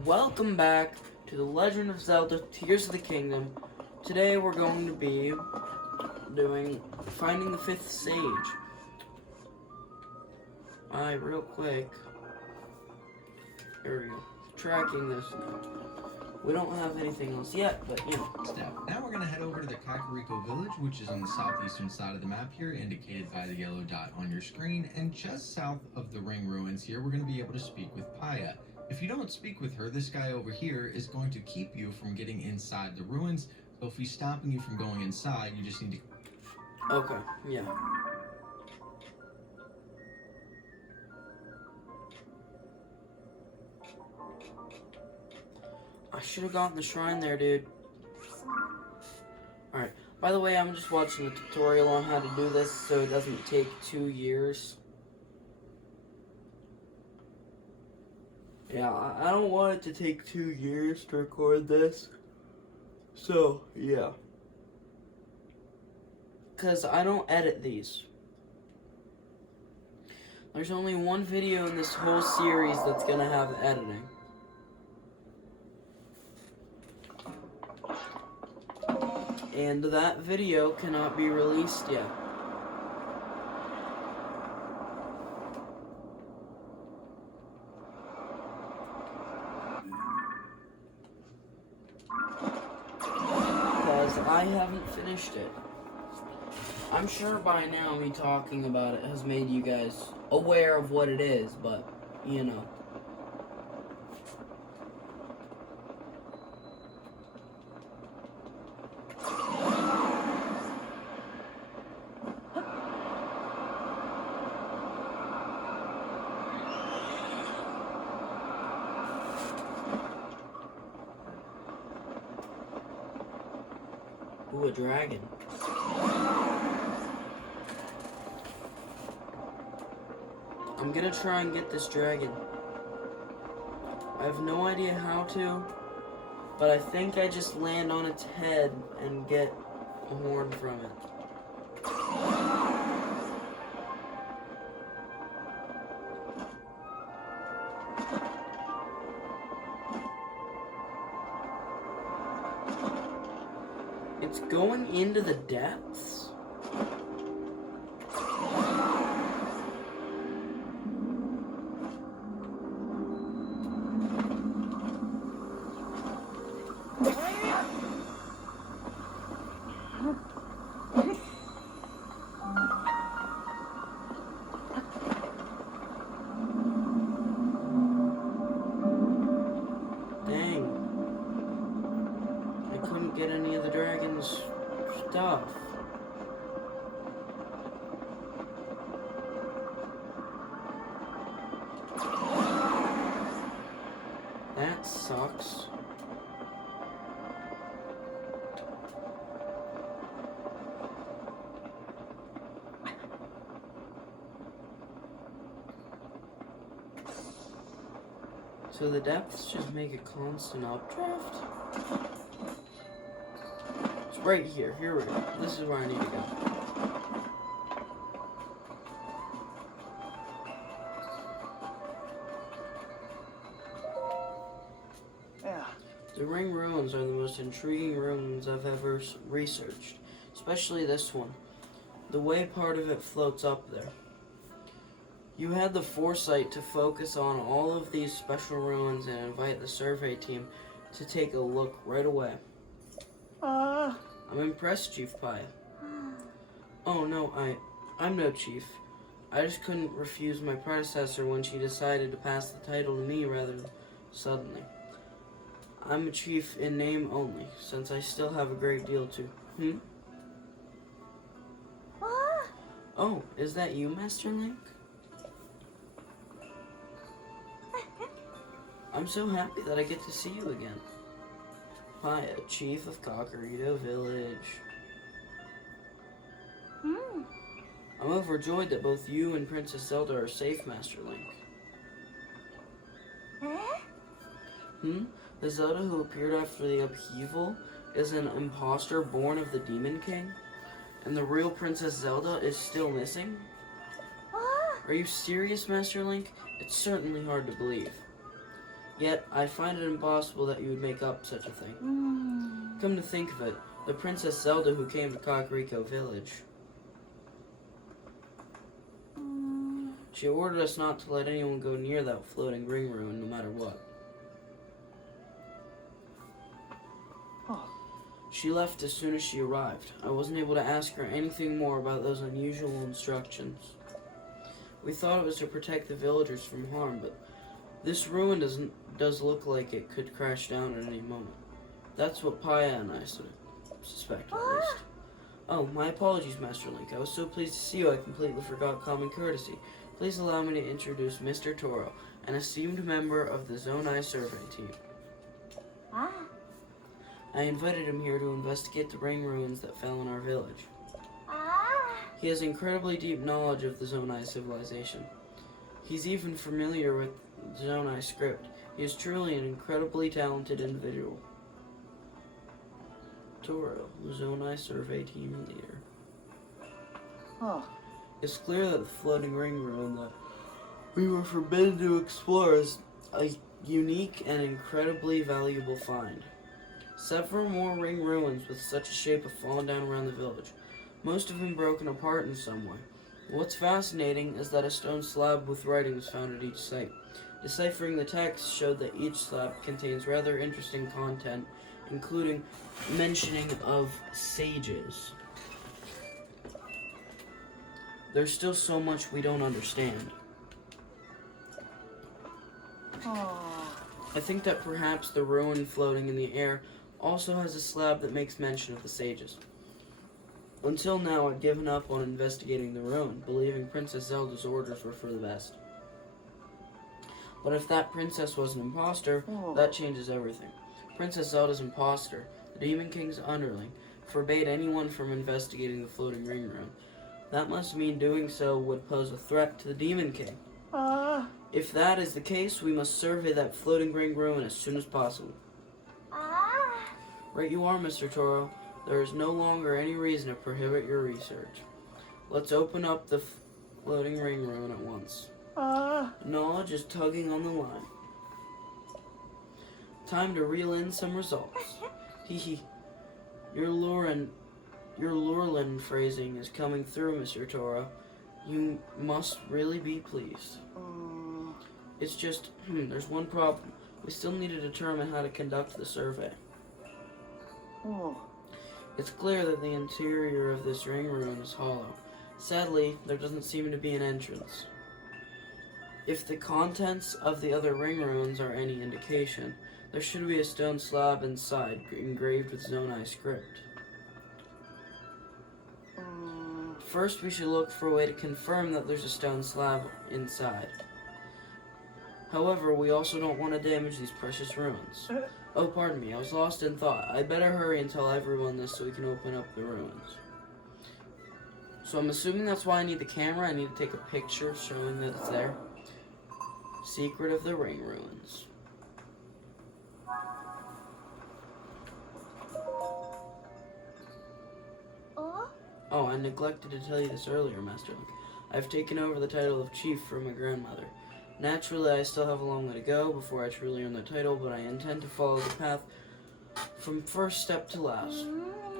Welcome back to The Legend of Zelda Tears of the Kingdom. Today we're going to be doing Finding the Fifth Sage. Real quick. There we go. Tracking this now. We don't have anything else yet, but you know. Now we're going to head over to the Kakariko village, which is on the southeastern side of the map here, indicated by the yellow dot on your screen. And just south of the ring ruins here, we're going to be able to speak with Paya. If you don't speak with her, this guy over here is going to keep you from getting inside the ruins. So if he's stopping you from going inside, you just need to... Okay, yeah. I should have gotten the shrine there, dude. Alright, by the way, I'm just watching a tutorial on how to do this so it doesn't take 2 years. Yeah, I don't want it to take 2 years to record this. So, yeah. Because I don't edit these. There's only one video in this whole series that's gonna have editing. And that video cannot be released yet. Because I haven't finished it. I'm sure by now me talking about it has made you guys aware of what it is, but, you know. Ooh, a dragon. I'm gonna try and get this dragon. I have no idea how to, but I think I just land on its head and get a horn from it. It's going into the depths? Dang. I couldn't get any of the dragon's stuff. That sucks. So the depths just make a constant updraft? It's right here. Here we go. This is where I need to go. Yeah. The ring ruins are the most intriguing ruins I've ever researched, especially this one. The way part of it floats up there. You had the foresight to focus on all of these special ruins and invite the survey team to take a look right away. I'm impressed, Chief Paya. Oh no, I'm no chief. I just couldn't refuse my predecessor when she decided to pass the title to me rather suddenly. I'm a chief in name only, since I still have a great deal to... Oh, is that you, Master Link? I'm so happy that I get to see you again. Paya, Chief of Kakariko Village. I'm overjoyed that both you and Princess Zelda are safe, Master Link. The Zelda who appeared after the upheaval is an imposter born of the Demon King? And the real Princess Zelda is still missing? Are you serious, Master Link? It's certainly hard to believe. Yet, I find it impossible that you would make up such a thing. Come to think of it, the Princess Zelda who came to Kakariko Village, she ordered us not to let anyone go near that floating ring ruin, no matter what. She left as soon as she arrived. I wasn't able to ask her anything more about those unusual instructions. We thought it was to protect the villagers from harm, but this ruin does look like it could crash down at any moment. That's what Paya and I suspect, at least. Oh, my apologies, Master Link. I was so pleased to see you, I completely forgot common courtesy. Please allow me to introduce Mr. Toro, an esteemed member of the Zonai survey team. I invited him here to investigate the ring ruins that fell in our village. He has incredibly deep knowledge of the Zonai civilization. He's even familiar with Zonai script. He is truly an incredibly talented individual. Toro, Zonai survey team leader. It's clear that the floating ring ruin that we were forbidden to explore is a unique and incredibly valuable find. Several more ring ruins with such a shape have fallen down around the village, most of them broken apart in some way. What's fascinating is that a stone slab with writing was found at each site. Deciphering the text showed that each slab contains rather interesting content, including mentioning of sages. There's still so much we don't understand. I think that perhaps the ruin floating in the air also has a slab that makes mention of the sages. Until now, I'd given up on investigating the ruin, believing Princess Zelda's orders were for the best. But if that princess was an imposter, that changes everything. Princess Zelda's imposter, the Demon King's underling, forbade anyone from investigating the floating ring ruin. That must mean doing so would pose a threat to the Demon King. If that is the case, we must survey that floating ring ruin as soon as possible. Right you are, Mr. Toro. There is no longer any reason to prohibit your research. Let's open up the floating ring ruin at once. Knowledge is tugging on the line. Time to reel in some results. Hee. Your Lurlin phrasing is coming through, Mr. Toro. You must really be pleased. It's just, there's one problem. We still need to determine how to conduct the survey. It's clear that the interior of this ring ruin is hollow. Sadly, there doesn't seem to be an entrance. If the contents of the other ring ruins are any indication, there should be a stone slab inside, engraved with Zonai script. First, we should look for a way to confirm that there's a stone slab inside. However, we also don't want to damage these precious ruins. Oh, pardon me, I was lost in thought. I'd better hurry and tell everyone this so we can open up the ruins. So I'm assuming that's why I need the camera. I need to take a picture showing that it's there. Secret of the ring ruins. Oh, I neglected to tell you this earlier, Master Link. I've taken over the title of Chief from my grandmother. Naturally, I still have a long way to go before I truly earn the title, but I intend to follow the path from first step to last.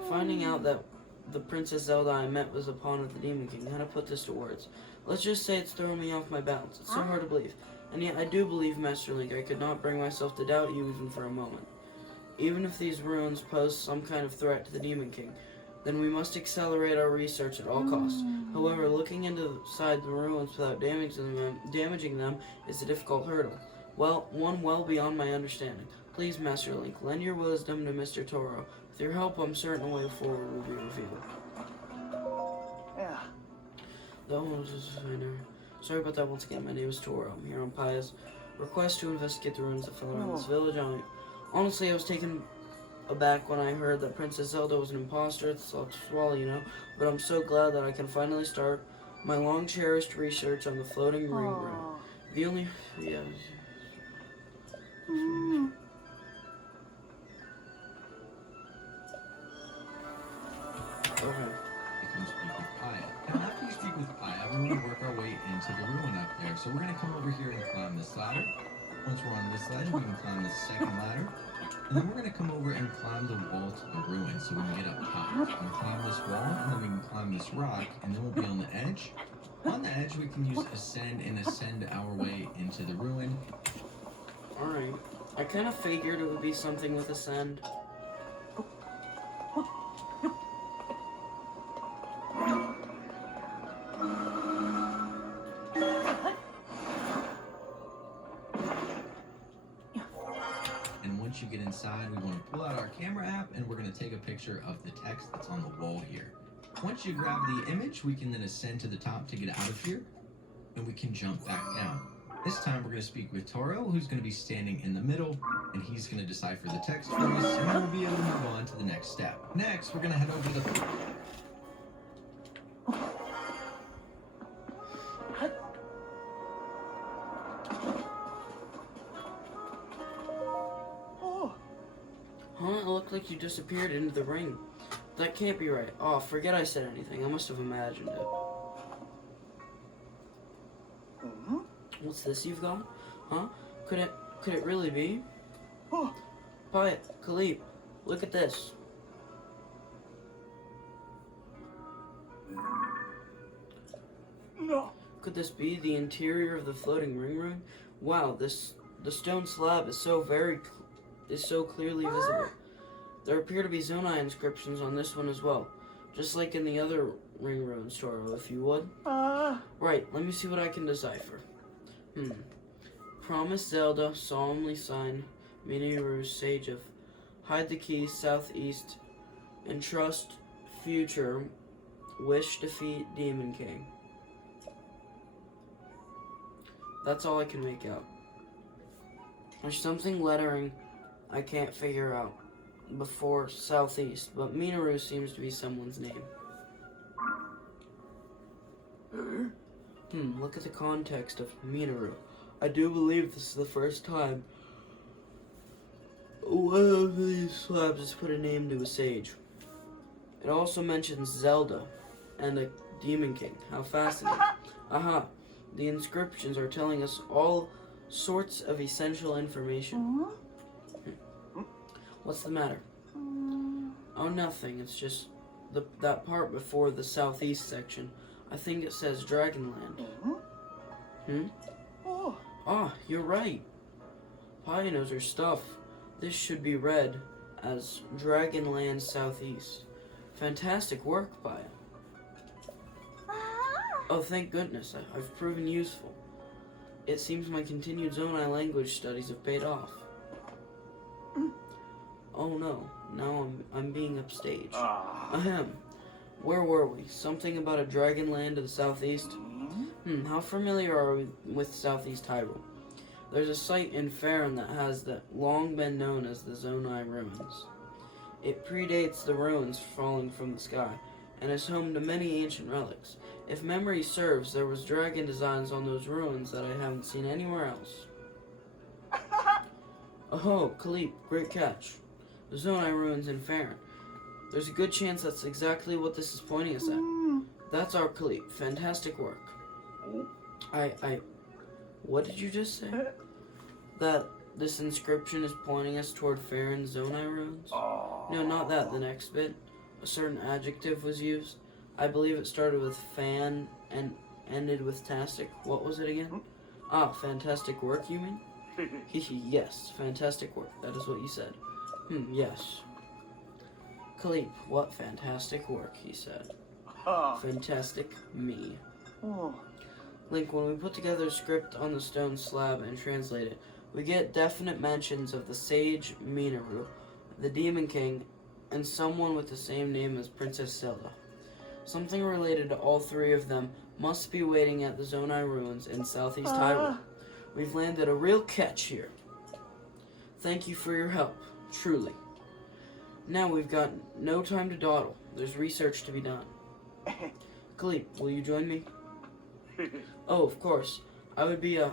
Finding out that the Princess Zelda I met was a pawn of the Demon King, how to put this to words. Let's just say it's throwing me off my balance. It's so hard to believe. And yet I do believe, Master Link. I could not bring myself to doubt you even for a moment. Even if these ruins pose some kind of threat to the Demon King, then we must accelerate our research at all costs. However, looking inside the ruins without damaging them is a difficult hurdle. Well, one well beyond my understanding. Please, Master Link, lend your wisdom to Mr. Toro. With your help, I'm certain a way forward will be revealed. Sorry about that once again. My name is Toro. I'm here on Paya's request to investigate the ruins that fell around this village. Honestly, I was taken aback when I heard that Princess Zelda was an imposter. It's all to swallow, you know. But I'm so glad that I can finally start my long-cherished research on the floating ring ruin. The only... yeah... Okay. Come speak with Paya. Now, after you speak with Paya, we're going to work our way into the ruin up there. So we're going to come over here and climb this ladder. Once we're on this ledge, we can climb the second ladder. And then we're going to come over and climb the wall to the ruin so we can get up top. We can climb this wall, and then we can climb this rock, and then we'll be on the edge. On the edge, we can use ascend and ascend our way into the ruin. Alright. I kind of figured it would be something with ascend. And once you get inside, we want to pull out our camera app, and we're going to take a picture of the text that's on the wall here. Once you grab the image, we can then ascend to the top to get out of here, and we can jump back down. This time we're going to speak with Toro, who's going to be standing in the middle, and he's going to decipher the text for us, and then we'll be able to move on to the next step. Next, we're going to head over to the... Huh? It looked like you disappeared into the ring. That can't be right. Oh, forget I said anything. I must have imagined it. What's this you've got? Huh? Could it really be? Pyatt, Khalib, look at this. No. Could this be the interior of the floating ring room? Wow, the stone slab is so clearly visible. There appear to be Zonai inscriptions on this one as well, just like in the other ring ruins, Toro, if you would. Right, let me see what I can decipher. Promise Zelda, solemnly sign, Miniru, Sage of, hide the key, southeast, entrust, future, wish, defeat, Demon King. That's all I can make out. There's something lettering I can't figure out before southeast, but Minoru seems to be someone's name. Look at the context of Minoru. I do believe this is the first time one of these slabs has put a name to a sage. It also mentions Zelda and a Demon King. How fascinating. Aha, the inscriptions are telling us all sorts of essential information. What's the matter? Oh, nothing. It's just that part before the southeast section. I think it says Dragonland. Ah, you're right. Pyatt knows her stuff. This should be read as Dragonland Southeast. Fantastic work, Pyatt. Oh, thank goodness. I've proven useful. It seems my continued Zonai language studies have paid off. Oh no, now I'm being upstaged. Ahem. Where were we? Something about a dragon land to the southeast? How familiar are we with Southeast Hyrule? There's a site in Faerun that has long been known as the Zonai Ruins. It predates the ruins falling from the sky, and is home to many ancient relics. If memory serves, there was dragon designs on those ruins that I haven't seen anywhere else. Oh, Khalib, great catch. The Zonai Ruins in Faerun. There's a good chance that's exactly what this is pointing us at. That's our Khalib. Fantastic work. What did you just say? That this inscription is pointing us toward Faerun Zonai Ruins? No, not that. The next bit. A certain adjective was used. I believe it started with fan and ended with tastic. What was it again? Ah, fantastic work, you mean? Yes, fantastic work. That is what you said. Yes. Khalib, what fantastic work, he said. Fantastic me. Link, when we put together a script on the stone slab and translate it, we get definite mentions of the sage Minoru, the Demon King, and someone with the same name as Princess Zelda. Something related to all three of them must be waiting at the Zonai Ruins in Southeast Hyrule. We've landed a real catch here. Thank you for your help, truly. Now we've got no time to dawdle. There's research to be done. Khalib, will you join me? Oh, of course. I would be a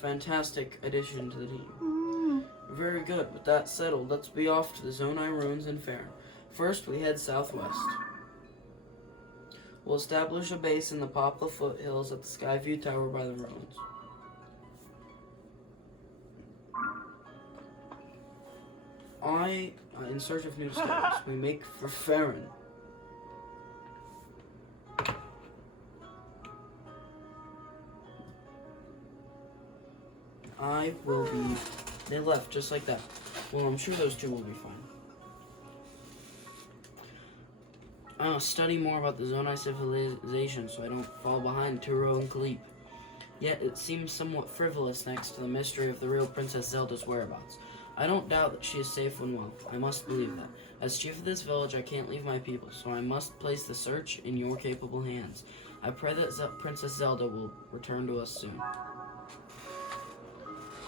fantastic addition to the team. Very good. With that settled, let's be off to the Zonai Ruins in Faerun. First, we head southwest. We'll establish a base in the Poplar foothills at the Skyview Tower by the ruins. In search of new stars, we make for Farron. I will be. They left just like that. Well, I'm sure those two will be fine. I'll study more about the Zonai civilization so I don't fall behind Turo and Kalip. Yet it seems somewhat frivolous next to the mystery of the real Princess Zelda's whereabouts. I don't doubt that she is safe and well. I must believe that. As chief of this village, I can't leave my people, so I must place the search in your capable hands. I pray that Princess Zelda will return to us soon.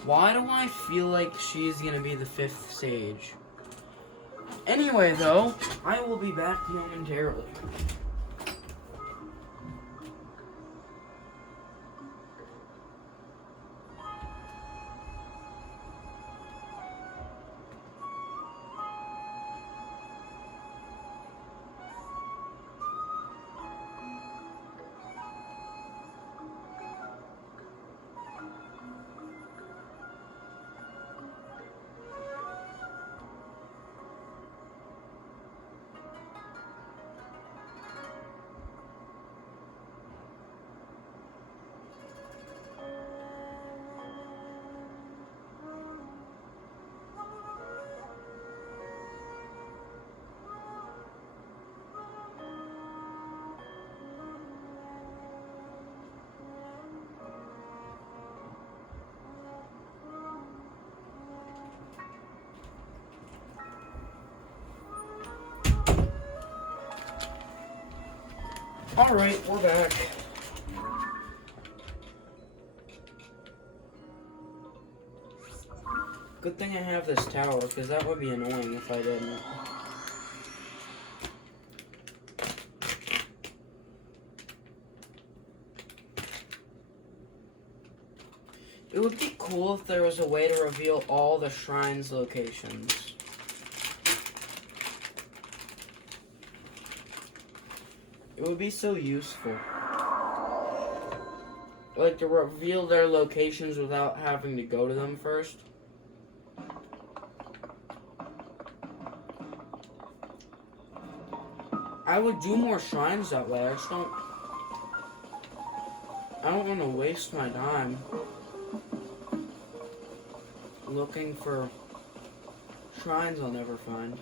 Why do I feel like she's gonna be the 5th sage? Anyway, though, I will be back momentarily. Alright, we're back. Good thing I have this tower, because that would be annoying if I didn't. It would be cool if there was a way to reveal all the shrines' locations. It would be so useful. Like, to reveal their locations without having to go to them first. I would do more shrines that way. I don't want to waste my time looking for shrines I'll never find.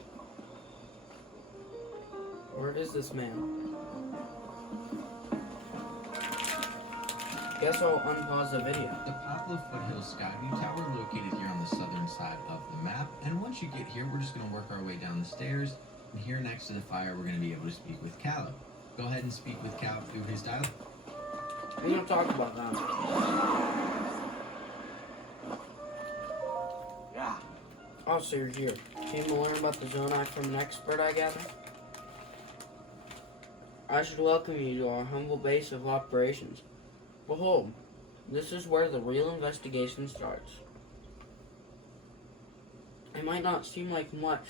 Where is this man? Guess I'll unpause the video. The Poplar Foothills Skyview Tower located here on the southern side of the map, and once you get here, we're just going to work our way down the stairs, and here next to the fire, we're going to be able to speak with Caleb. Go ahead and speak with Caleb through his dialogue. We don't talk about that. Yeah. Oh, so you're here. Came to learn about the Zonai from an expert, I gather? I should welcome you to our humble base of operations. Behold, this is where the real investigation starts. It might not seem like much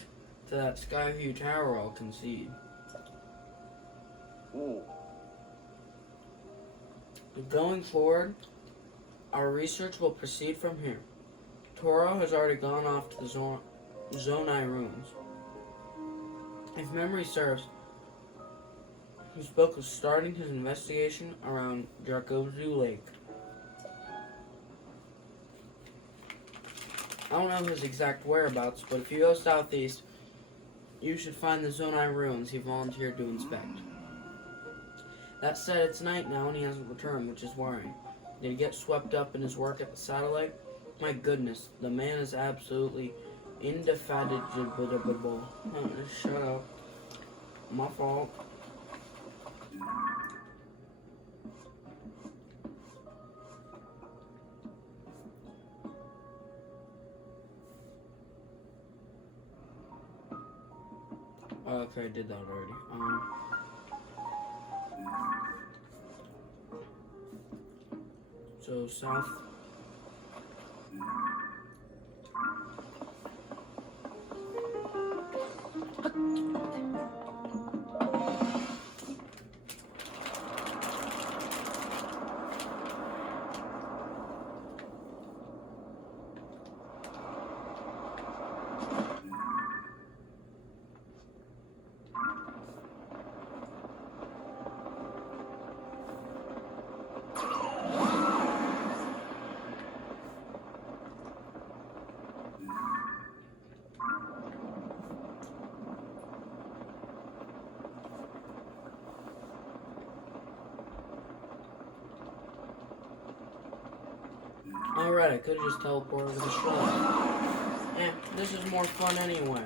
to that Skyview Tower, I'll concede. Ooh. Going forward, our research will proceed from here. Toro has already gone off to the Zonai ruins. If memory serves, he spoke of starting his investigation around Dracozu Lake. I don't know his exact whereabouts, but if you go southeast, you should find the Zonai ruins he volunteered to inspect. That said, it's night now and he hasn't returned, which is worrying. Did he get swept up in his work at the satellite? My goodness, the man is absolutely indefatigable. Shut up. My fault. Okay, I did that already. So south. right, I could have just teleported to the shore. This is more fun anyway.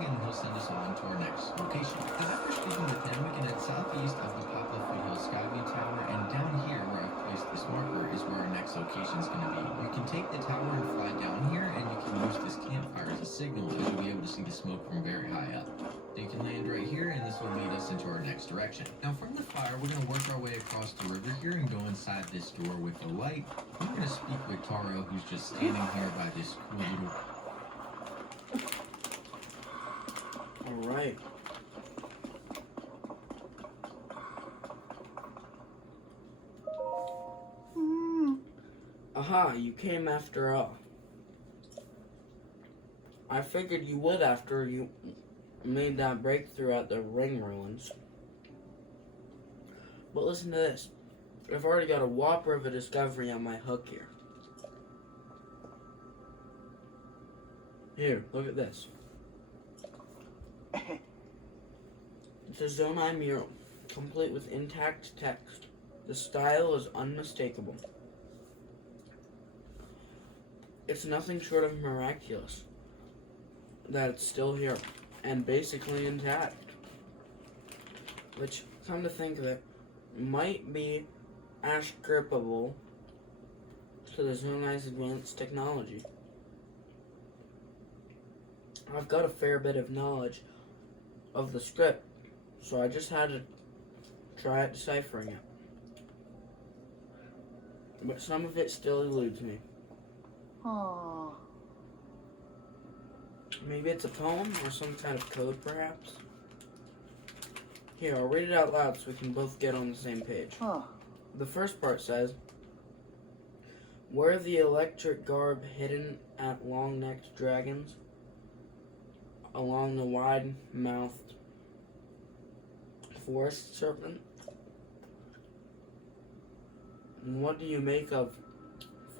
And he'll send us on to our next location. As after speaking with him, we can head southeast of the Poplar Foothill Skyview Tower, and down here where I've placed this marker is where our next location is going to be. You can take the tower and fly down here, and you can use this campfire as a signal, as you'll be able to see the smoke from very high up. So you can land right here, and this will lead us into our next direction. Now from the fire, we're going to work our way across the river here and go inside this door with the light. We're going to speak with Taro, who's just standing here by this cool little... Alright. Aha, you came after all. I figured you would after you made that breakthrough at the ring ruins. But listen to this. I've already got a whopper of a discovery on my hook here. Here, look at this. It's a Zonai mural, complete with intact text. The style is unmistakable. It's nothing short of miraculous that it's still here and basically intact. Which, come to think of it, might be ascribable to the Zonai's advanced technology. I've got a fair bit of knowledge of the script, so I just had to try deciphering it. But some of it still eludes me. Aww. Maybe it's a poem or some kind of code, perhaps? Here, I'll read it out loud so we can both get on the same page. Oh. The first part says, "Where the electric garb hidden at long-necked dragons, along the wide-mouthed forest serpent. What do you make of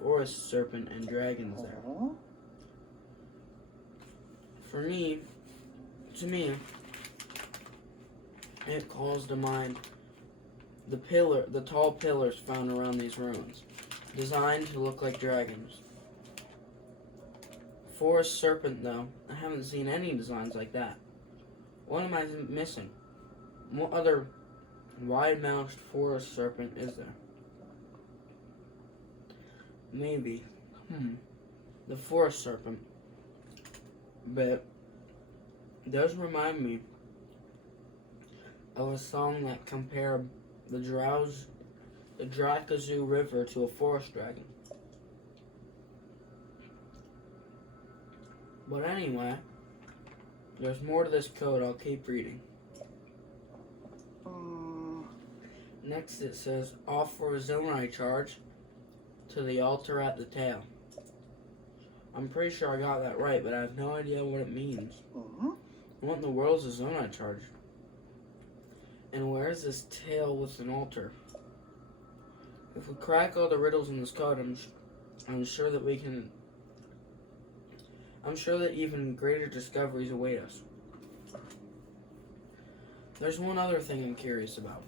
forest serpent and dragons there?" Aww. To me, it calls to mind the tall pillars found around these ruins, designed to look like dragons. Forest serpent, though, I haven't seen any designs like that. What am I missing? What other wide-mouthed forest serpent is there? Maybe, the forest serpent. But it does remind me of a song that compared the Drakazoo River to a forest dragon. But anyway, there's more to this code. I'll keep reading. Next it says, offer a Zonai charge to the altar at the tail. I'm pretty sure I got that right, but I have no idea what it means. What in the world is a Zonai charge? And where is this tail with an altar? If we crack all the riddles in this code, I'm sure that we can... I'm sure that even greater discoveries await us. There's one other thing I'm curious about.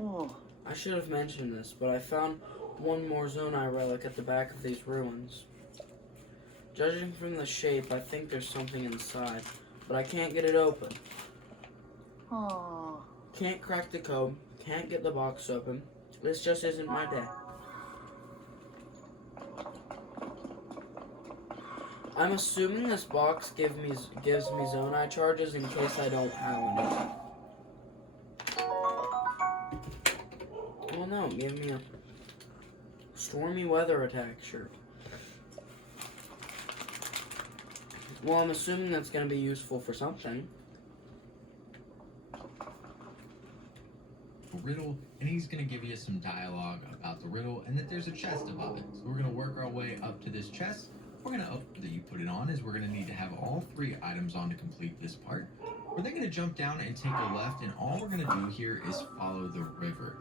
Oh. I should have mentioned this, but I found one more Zonai relic at the back of these ruins. Judging from the shape, I think there's something inside, but I can't get it open. Aww. Can't crack the code, can't get the box open. This just isn't my day. I'm assuming this box gives me Zonai charges in case I don't have any. Oh no, give me a stormy weather attack shirt. Well, I'm assuming that's going to be useful for something. Riddle, and he's going to give you some dialogue about the riddle and that there's a chest above it. So we're going to work our way up to this chest. We're going to, that you put it on, is we're going to need to have all 3 items on to complete this part. We're then going to jump down and take a left, and all we're going to do here is follow the river.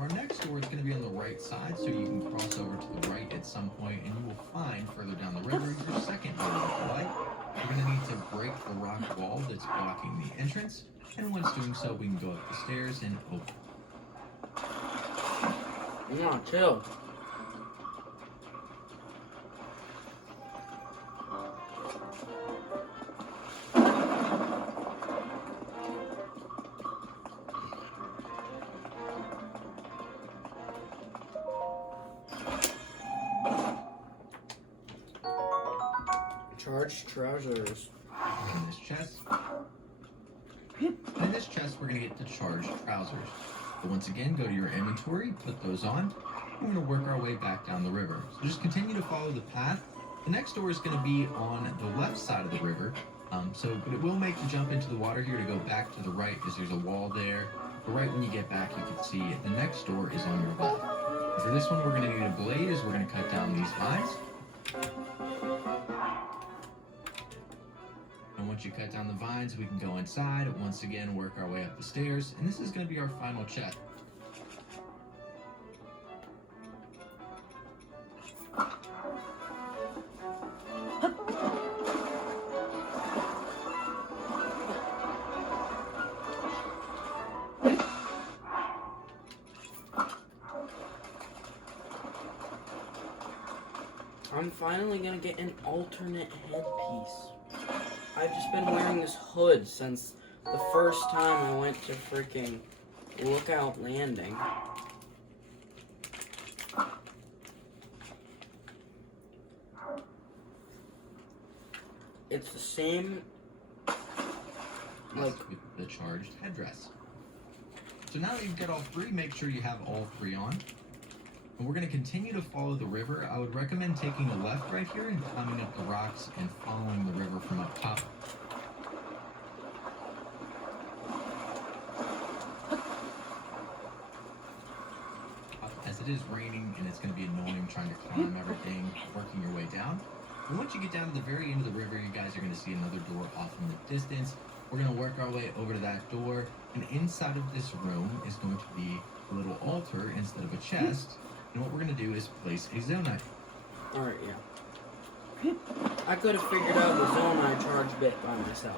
our next door is going to be on the right side, so you can cross over to the right at some point, and you will find further down the river your second door with the light. We're going to need to break the rock wall that's blocking the entrance, and once doing so, we can go up the stairs and open. Yeah, chill. Charged trousers. In this chest. And in this chest, we're going to get the charged trousers. But once again, go to your inventory, put those on. We're going to work our way back down the river. So just continue to follow the path. The next door is going to be on the left side of the river. But it will make you jump into the water here to go back to the right because there's a wall there. But right when you get back, you can see the next door is on your left. And for this one, we're going to need a blade as we're going to cut down these vines. And once you cut down the vines, we can go inside, once again work our way up the stairs, and this is going to be our final check. I'm finally gonna get an alternate headpiece. I've just been wearing this hood since the first time I went to freaking Lookout Landing. It's the same, like, with the charged headdress. So now that you've got all three, make sure you have all three on. And we're going to continue to follow the river. I would recommend taking a left right here and climbing up the rocks and following the river from up top. As it is raining and it's going to be annoying trying to climb everything, working your way down. And once you get down to the very end of the river, you guys are going to see another door off in the distance. We're going to work our way over to that door, and inside of this room is going to be a little altar instead of a chest. And what we're going to do is place a zonite. alright, yeah. I could have figured out the zonite charge bit by myself.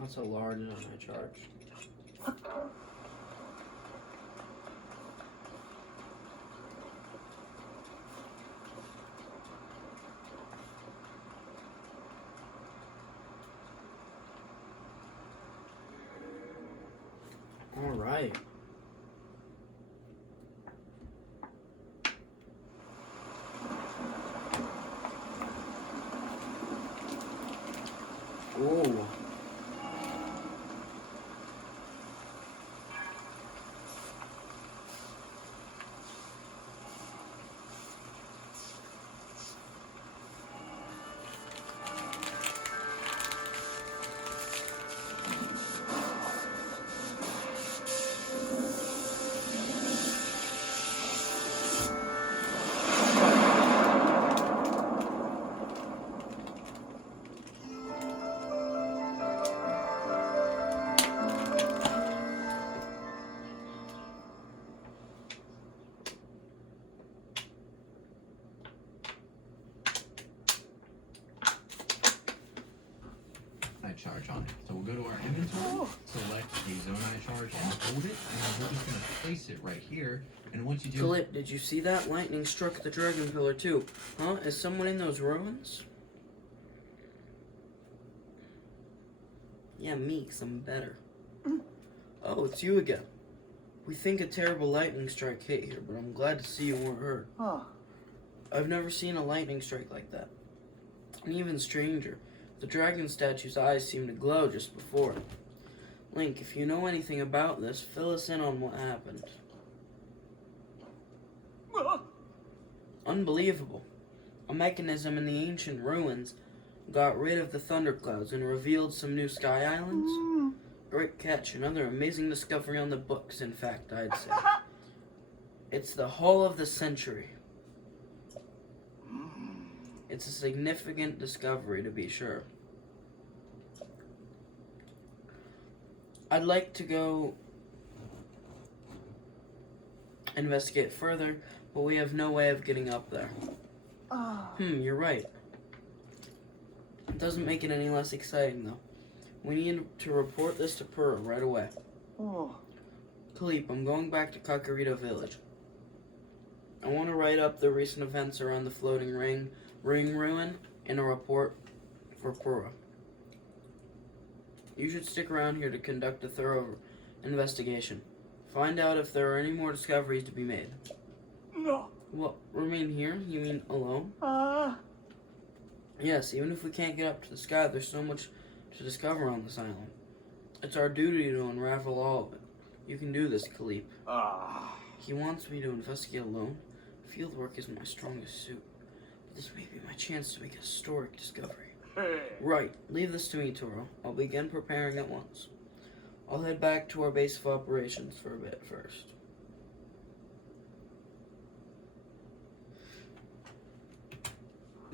That's a large zonite charge. Alright. Ooh. Charge on it. So we'll go to our inventory, select a zonite charge and hold it, and we're just going to place it right here. And once you do, Clip, did you see that? Lightning struck the dragon pillar too. Huh? Is someone in those ruins? Yeah, me, 'cause I'm better. Oh, it's you again. We think a terrible lightning strike hit here, but I'm glad to see you weren't hurt. Oh, I've never seen a lightning strike like that. And even stranger, the dragon statue's eyes seemed to glow just before it. Link, if you know anything about this, fill us in on what happened. Unbelievable. A mechanism in the ancient ruins got rid of the thunderclouds and revealed some new sky islands. Great catch, another amazing discovery on the books, in fact, I'd say. It's the haul of the century. It's a significant discovery, to be sure. I'd like to go investigate further, but we have no way of getting up there. You're right. It doesn't make it any less exciting, though. We need to report this to Pura right away. Khalip, I'm going back to Kakarito Village. I want to write up the recent events around the floating ring ruin in a report for Pura. You should stick around here to conduct a thorough investigation. Find out if there are any more discoveries to be made. No. What, remain here? You mean alone? Yes, even if we can't get up to the sky, there's so much to discover on this island. It's our duty to unravel all of it. You can do this, Khalip. He wants me to investigate alone. Fieldwork isn't my strongest suit. But this may be my chance to make a historic discovery. Right. Leave this to me, Toro. I'll begin preparing at once. I'll head back to our base of operations for a bit first.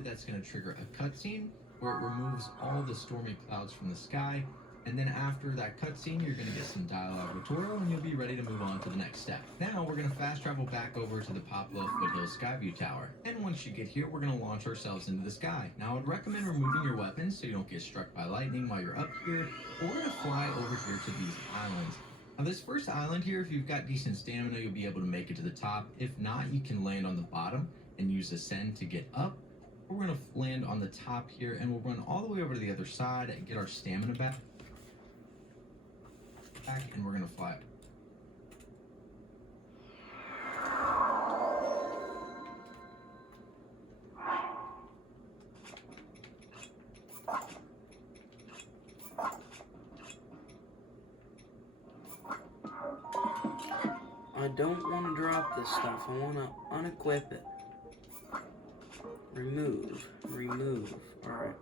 That's going to trigger a cutscene where it removes all the stormy clouds from the sky, and then after that cutscene, you're going to get some dialogue with Toro, and you'll be ready to move on to the next step. Now, we're going to fast travel back over to the Poplar Foothills Skyview Tower, and once you get here, we're going to launch ourselves into the sky. Now, I would recommend removing your weapons so you don't get struck by lightning while you're up here, but we're going to fly over here to these islands. Now, this first island here, if you've got decent stamina, you'll be able to make it to the top. If not, you can land on the bottom and use Ascend to get up. We're going to land on the top here, and we'll run all the way over to the other side and get our stamina back, and we're going to fly. I don't want to drop this stuff. I want to unequip it. Remove. Alright.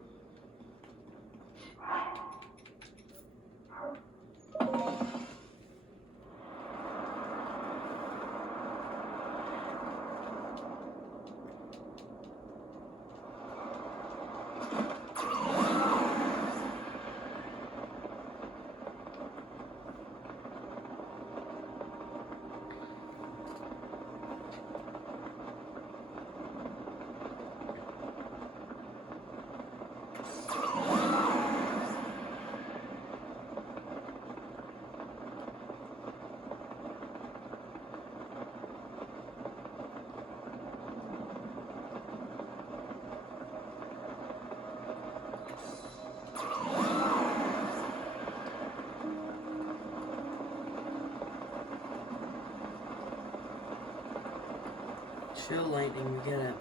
Chill, lightning, we get it.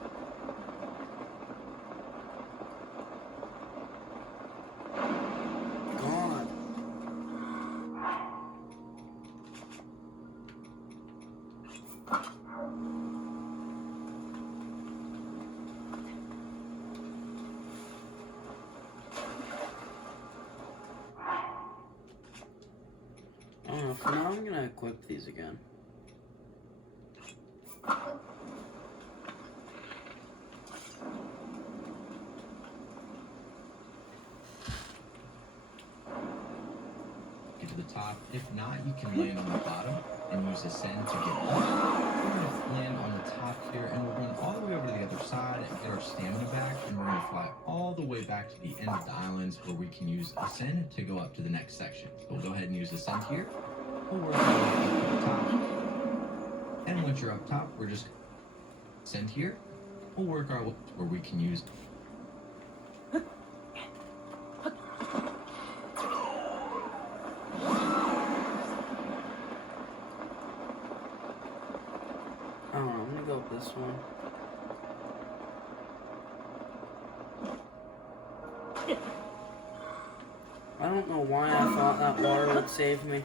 God. I don't know, for now I'm gonna equip these again. Get to the top. If not, you can land on the bottom and use Ascend to get up. We're going to land on the top here, and we'll run all the way over to the other side and get our stamina back, and we're going to fly all the way back to the end of the islands where we can use Ascend to go up to the next section. So we'll go ahead and use Ascend here. We'll work our way up to the top. And once you're up top, we're just Ascend here. We'll work our way where we can use I'm gonna go with this one. I don't know why I thought that water would save me.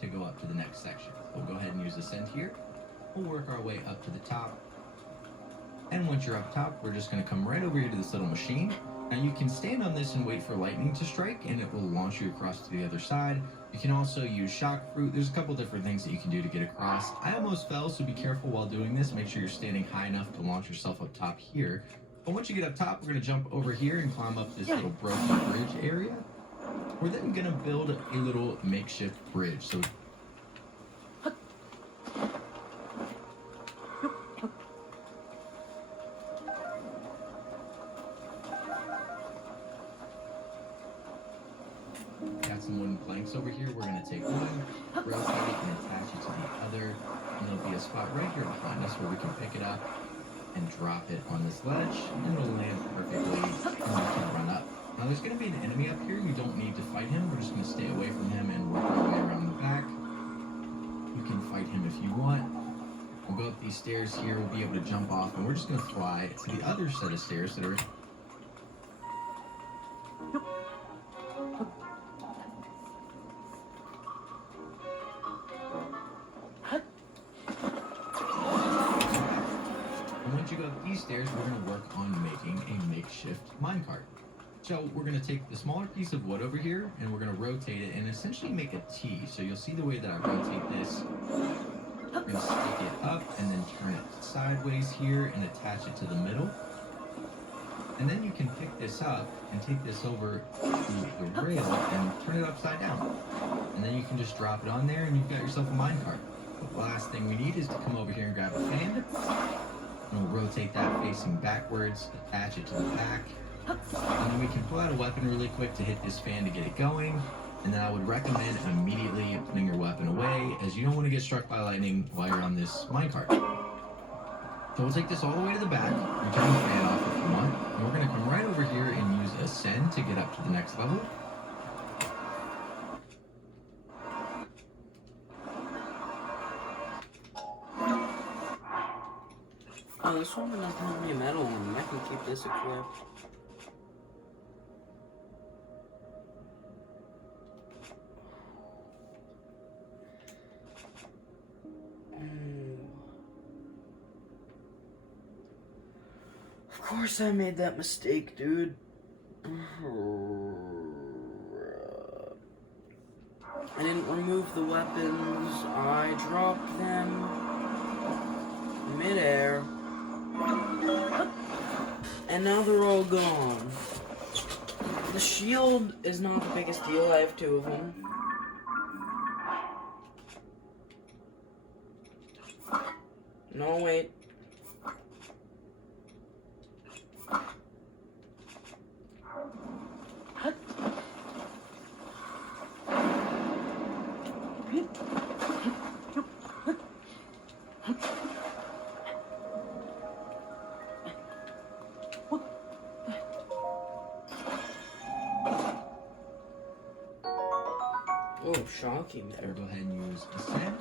to go up to the next section. We'll go ahead and use Ascend here. We'll work our way up to the top. And once you're up top, we're just going to come right over here to this little machine. Now you can stand on this and wait for lightning to strike, and it will launch you across to the other side. You can also use shock fruit. There's a couple different things that you can do to get across. I almost fell, so be careful while doing this. Make sure you're standing high enough to launch yourself up top here. But once you get up top, we're going to jump over here and climb up this little broken bridge area. We're then going to build a little makeshift bridge. So got some wooden planks over here. We're going to take one, rotate it, and attach it to the other. And there'll be a spot right here behind us where we can pick it up and drop it on this ledge, and it'll land perfectly, and we can run up. Now there's going to be an enemy up here. You don't need to fight him. We're just going to stay away from him and work our way around the back. You can fight him if you want. We'll go up these stairs here. We'll be able to jump off, and we're just going to fly to the other set of stairs that are... Once you go up these stairs, we're going to work on making a makeshift minecart. So we're going to take the smaller piece of wood over here, and we're going to rotate it and essentially make a T. So you'll see the way that I rotate this. We're going to stick it up and then turn it sideways here and attach it to the middle. And then you can pick this up and take this over to the rail and turn it upside down. And then you can just drop it on there and you've got yourself a minecart. The last thing we need is to come over here and grab a fan. And we'll rotate that facing backwards, attach it to the back, and then we can pull out a weapon really quick to hit this fan to get it going. And then I would recommend immediately putting your weapon away, as you don't want to get struck by lightning while you're on this minecart. So we'll take this all the way to the back, and turn the fan off if you want, and we're going to come right over here and use Ascend to get up to the next level. Oh, this one doesn't have any metal on them. I can keep this equipped. Of course I made that mistake, dude. I didn't remove the weapons. I dropped them midair. And now they're all gone. The shield is not the biggest deal. I have two of them. No, wait. Oh, shocking So there. we'll go ahead and use Ascend.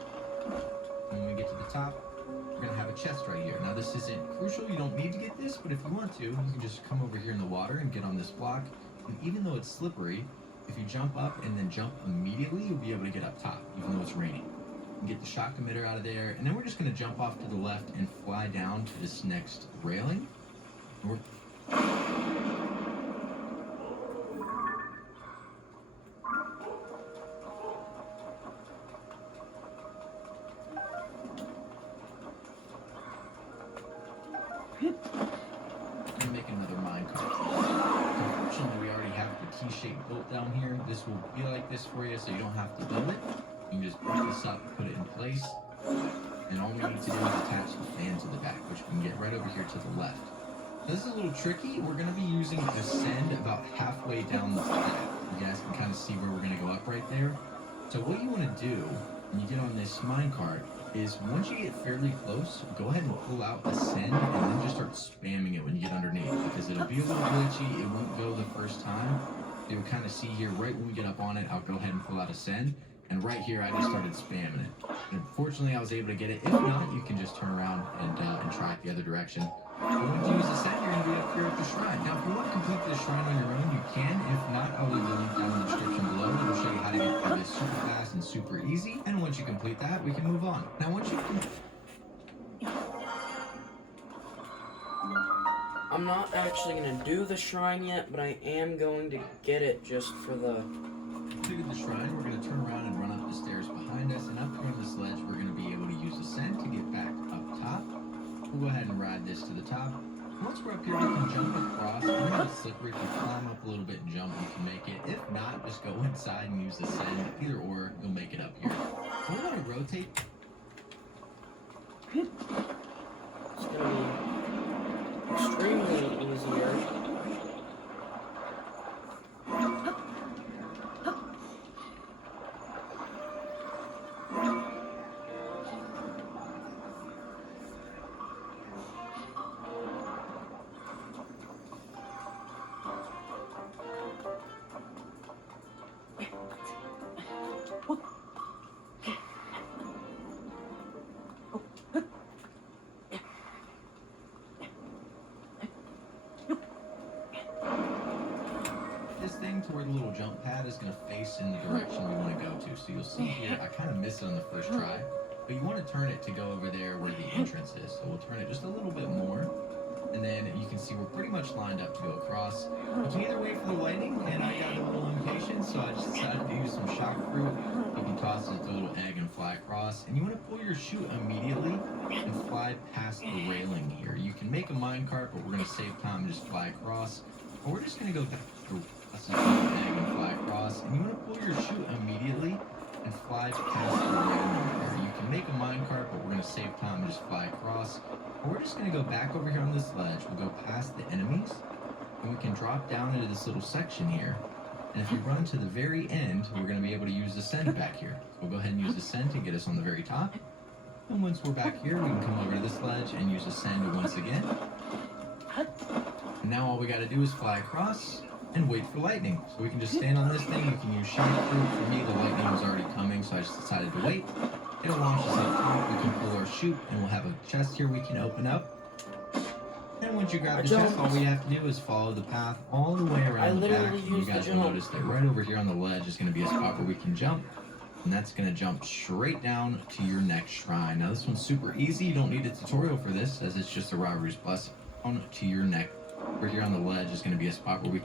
And when we get to the top, we're going to have a chest right here. Now this isn't crucial, you don't need to get this, but if you want to, you can just come over here in the water and get on this block. And even though it's slippery, if you jump up and then jump immediately, you'll be able to get up top, even though it's raining. And get the shock emitter out of there, and then we're just going to jump off to the left and fly down to this next railing. And we're gonna make another minecart. Unfortunately, we already have the T-shape built down here. This will be like this for you, so you don't have to build it. You can just put this up, put it in place, and all we need to do is attach the fan to the back, which we can get right over here to the left. Now, this is a little tricky. We're gonna be using Ascend about halfway down the path. You guys can kind of see where we're gonna go up right there. So what you want to do when you get on this minecart is once you get fairly close, go ahead and pull out Ascend and then just start spamming it when you get underneath, because it'll be a little glitchy. It won't go the first time. You'll kind of see here right when we get up on it, I'll go ahead and pull out Ascend, And right here, I just started spamming it. And fortunately, I was able to get it. If not, you can just turn around and try it the other direction. But once you use the set, you're going to be up here at the shrine. Now, if you want to complete this shrine on your own, you can. If not, I'll leave the link down in the description below. It'll show you how to get through this super fast and super easy. And once you complete that, we can move on. Now, once you I'm not actually going to do the shrine yet, but I am going to get it just for the... completed the shrine, we're going to turn around and run up the stairs behind us. And up here on this ledge, we're going to be able to use Ascend to get back up top. We'll go ahead and ride this to the top. Once we're up here, we can jump across. We're going to slippery. If you climb up a little bit and jump, you can make it. If not, just go inside and use Ascend. Either or, you'll make it up here. We're going to rotate. It's going to be extremely easier. This thing to where the little jump pad is going to face in the direction we want to go to. So you'll see here, I kind of missed it on the first try, but you want to turn it to go over there where the entrance is. So we'll turn it just a little bit more, and then you can see we're pretty much lined up to go across. You can either wait for the lightning, and I got a little impatient, so I just decided to use some shock fruit. You can toss it with a little egg and fly across, and you want to pull your chute immediately and fly past the railing here. You can make a minecart, but we're going to save time and just fly across. Or we're just going to go back to the egg and fly across, and you want to pull your chute immediately and fly past the railing there. You can make a minecart, but we're going to save time and just fly across. Or we're just going to go back over here on this ledge. We'll go past the enemies, and we can drop down into this little section here. And if we run to the very end, we're going to be able to use Ascend back here. So we'll go ahead and use Ascend to get us on the very top. And once we're back here, we can come over to this ledge and use Ascend once again. And now all we got to do is fly across and wait for lightning. So we can just stand on this thing. You can use shock fruit. For me, the lightning was already coming, so I just decided to wait. It'll launch us up top. We can pull our chute, and we'll have a chest here we can open up. And once you grab the chest, all we have to do is follow the path all the way around the back. And you guys will notice that right over here on the ledge is going to be a spot where we can jump. And that's going to jump straight down to your next shrine. Now this one's super easy. You don't need a tutorial for this, as it's just a Robber's Bus. On to your neck. Over here on the ledge is going to be a spot where we...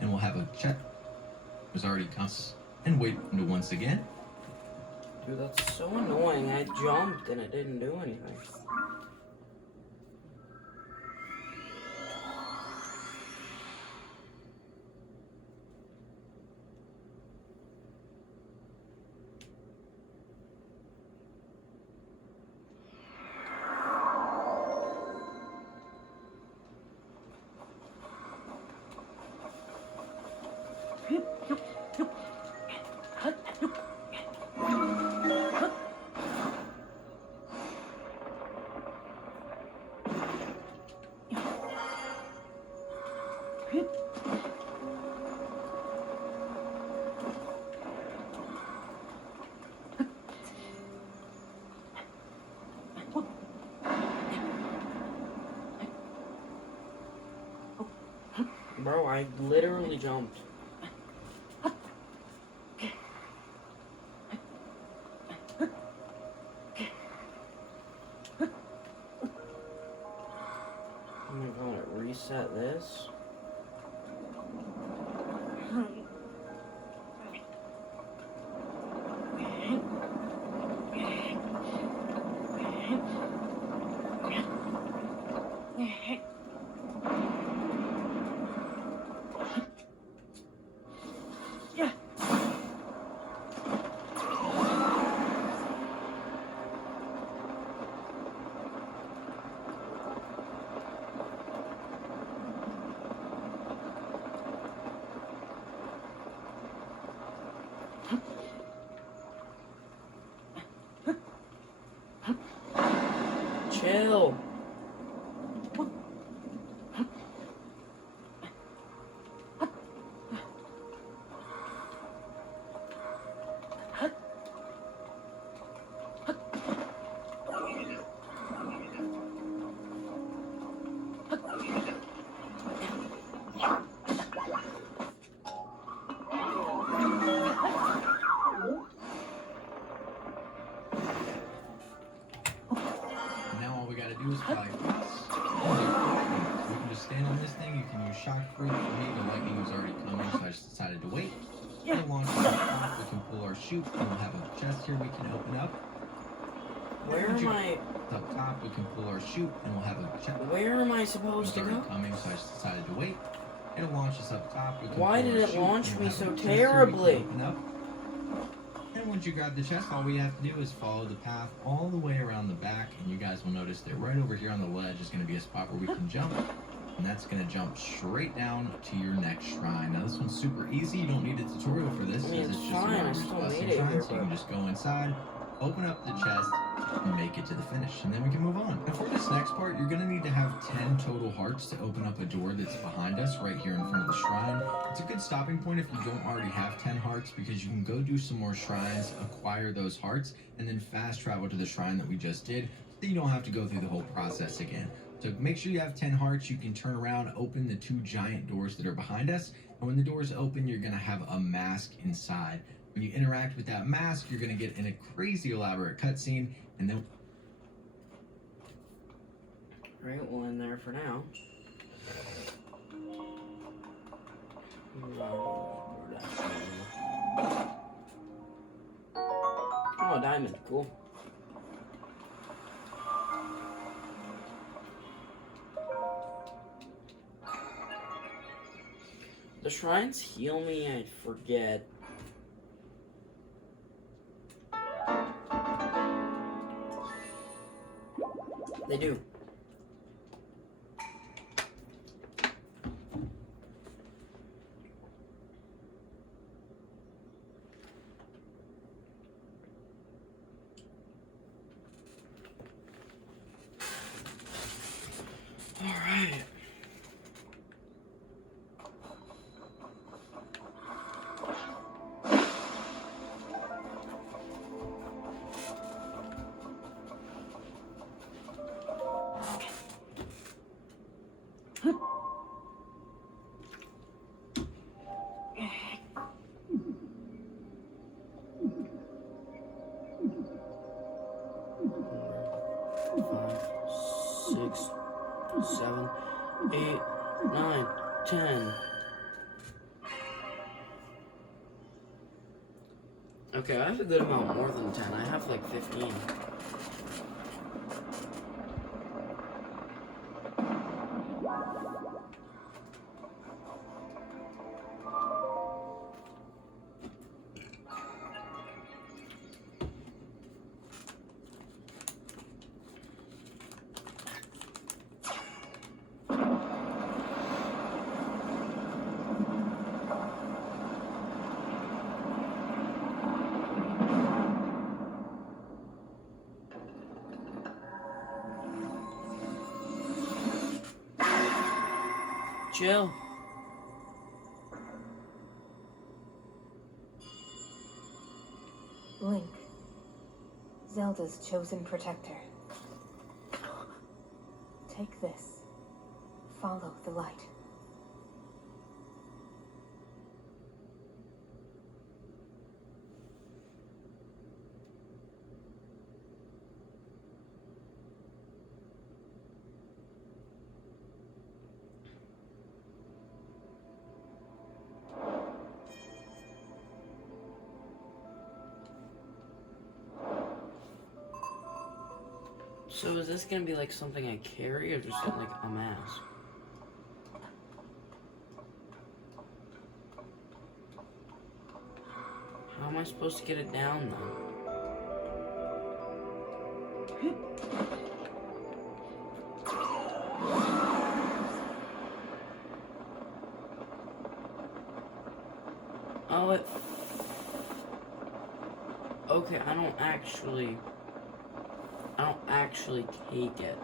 and we'll have a check. It was already counts. And wait until once again. Dude, that's so annoying. I jumped and it didn't do anything. Bro, I literally jumped. Oh my god, it reset this? Chill. chute, and we'll have a chest here we can open up. Where am I? Up top, we can pull our chute, and we'll have a chest. Where am I supposed to go? Coming, so I just decided to wait. It'll launch us up top. We can Why pull did our it chute, launch and me we'll have so a chest here we can terribly? open up. And once you grab the chest, all we have to do is follow the path all the way around the back, and you guys will notice that right over here on the ledge is going to be a spot where we can jump, and that's going to jump straight down to your next shrine. Now this one's super easy. You don't need a tutorial for this. I mean, It's it's just fine. a I regular still blessing need it shrine, here, so you can but- just go inside, open up the chest, and make it to the finish, and then we can move on. And for this next part, you're going to need to have 10 total hearts to open up a door that's behind us right here in front of the shrine. It's a good stopping point if you don't already have 10 hearts, because you can go do some more shrines, acquire those hearts, and then fast travel to the shrine that we just did, so you don't have to go through the whole process again. So make sure you have 10 hearts. You can turn around, open the 2 giant doors that are behind us, and when the doors open, you're going to have a mask inside. When you interact with that mask, you're going to get in a crazy elaborate cutscene, and then Right, well, in there for now. Oh, a diamond, cool. The shrines heal me, I forget. They do. All right. Five, 6, 7, 8, 9, 10. Okay, I have a good amount more than 10. I have like 15. Chill. Link. Zelda's chosen protector. Take this. Follow the light. So is this gonna be like something I carry or just like a mask? How am I supposed to get it down then? Oh, it... Okay, I don't actually take it.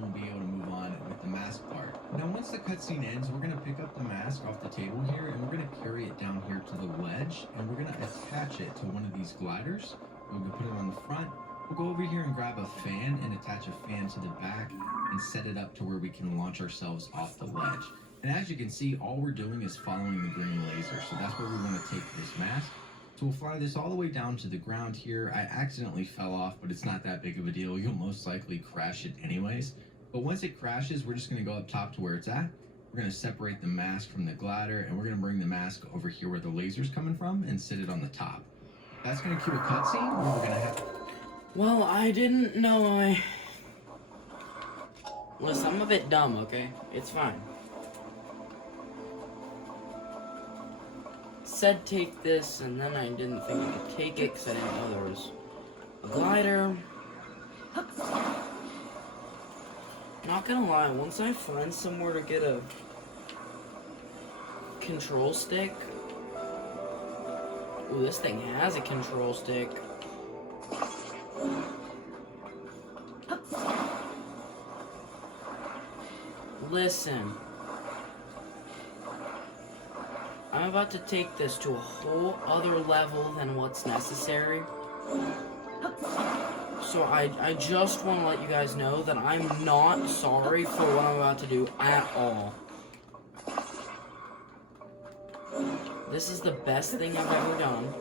we'll be able to move on with the mask part. Now once the cutscene ends, we're going to pick up the mask off the table here, and we're going to carry it down here to the ledge, and we're going to attach it to one of these gliders. We're going to put it on the front. We'll go over here and grab a fan and attach a fan to the back and set it up to where we can launch ourselves off the ledge. And as you can see, all we're doing is following the green laser. So that's where we want to take this mask. So we'll fly this all the way down to the ground here. I accidentally fell off, but it's not that big of a deal. You'll most likely crash it anyways. But once it crashes, we're just going to go up top to where it's at. We're going to separate the mask from the glider, and we're going to bring the mask over here where the laser's coming from and sit it on the top. That's going to cue a cutscene where we're going to have... Well, I didn't know Listen, I'm a bit dumb, okay? It's fine. Said take this, and then I didn't think I could take it because I didn't know there was a glider. Not gonna lie, once I find somewhere to get a control stick... Ooh, this thing has a control stick. Listen. I'm about to take this to a whole other level than what's necessary. So I just want to let you guys know that I'm not sorry for what I'm about to do at all. This is the best thing I've ever done.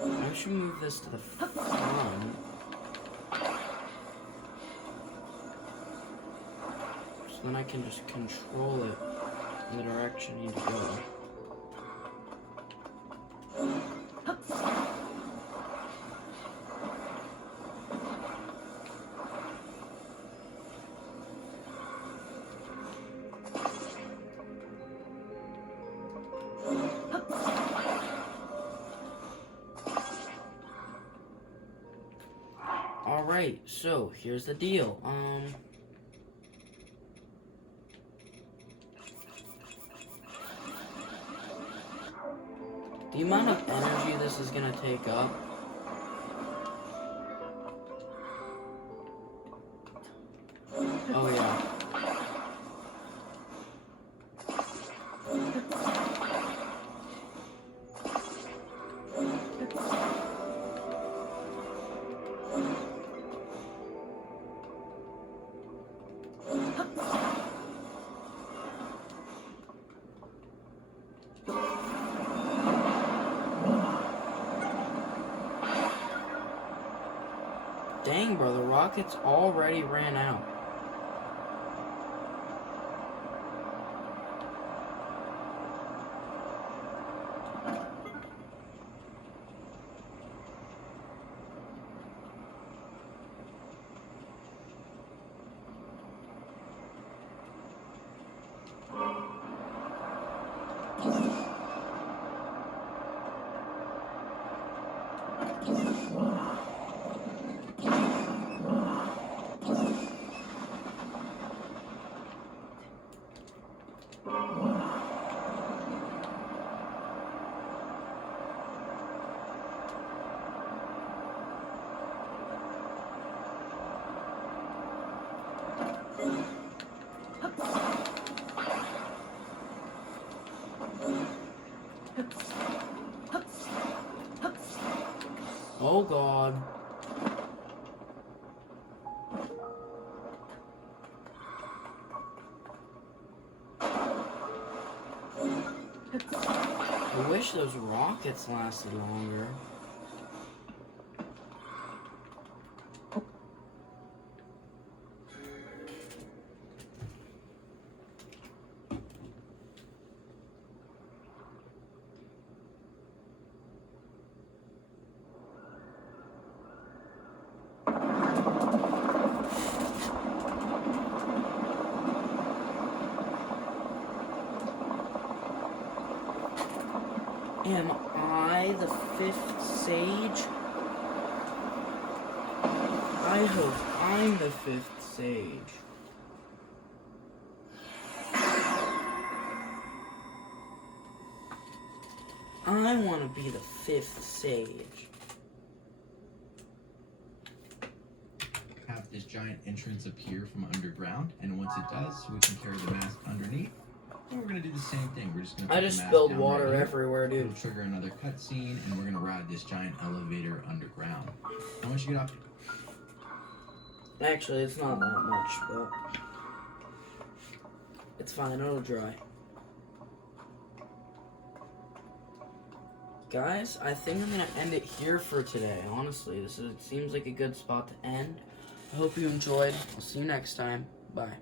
I should move this to the front. So then I can just control it in the direction I need to go. Alright, so here's the deal. The amount of energy this is gonna take up. Oh yeah. Dang, bro, the rockets already ran out. Oh god. I wish those rockets lasted longer. Am I the fifth sage? I hope I'm the fifth sage. I want to be the fifth sage. Have this giant entrance appear from underground, and once it does, we can carry the mask underneath. And we're gonna do the same thing. We're just gonna. I just spilled water right everywhere, dude. It'll trigger another cutscene, and we're gonna ride this giant elevator underground. And once you get up, Actually, it's not that much, but it's fine, it'll dry. Guys, I think I'm gonna end it here for today. Honestly, it seems like a good spot to end. I hope you enjoyed. I'll see you next time. Bye.